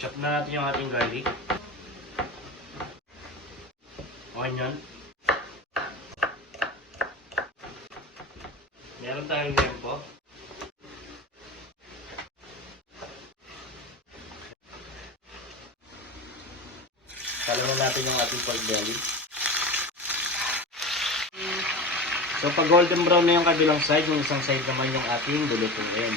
na natin yung ating garlic. Onion. Meron tayong lempo. Kalaman natin yung ating pork belly. So pag golden brown na yung kabilang side, yung isang side naman yung ating lulutuin.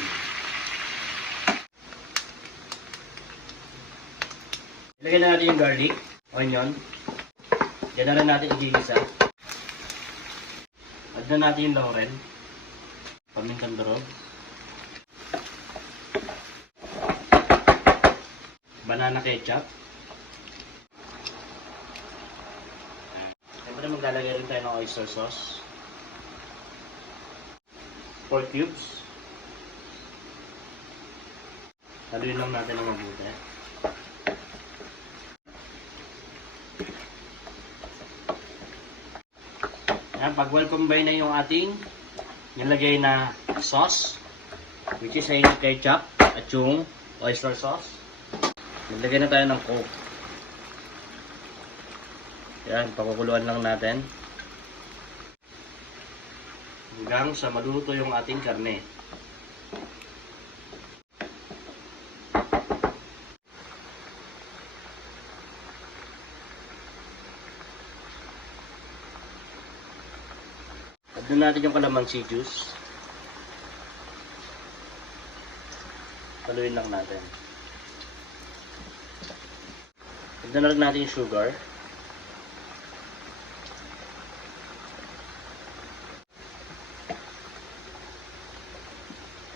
Ilagay na natin yung garlic, onion. Diyan na rin natin igigisa. Add na natin yung laurel. Pamintang durog. Banana ketchup. Siyempre maglalagay rin tayo ng oyster sauce. Pork cubes. Haluin lang natin ng mabuti. Ayan, pag well combine na yung ating nilagay na sauce, which is ay ketchup at yung oyster sauce, maglagay na tayo ng coke. Yan, pakukuluan lang natin. Hanggang sa maluto yung ating karne. Na natin yung calamansi juice. Haluin lang natin. Na lang natin yung sugar.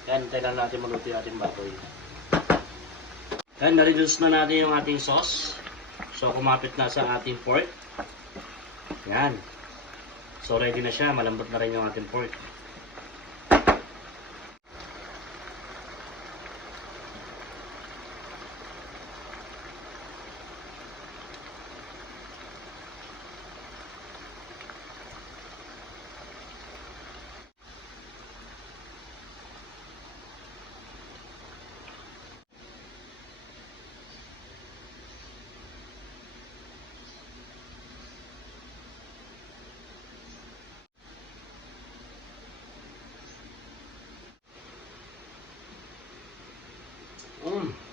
Yan, tayo natin maluto yung ating baboy. Yan, na-reduce na natin yung ating sauce. So, kumapit na sa ating pork. Yan. So, ready na siya. Malambot na rin yung ating pork. Mm.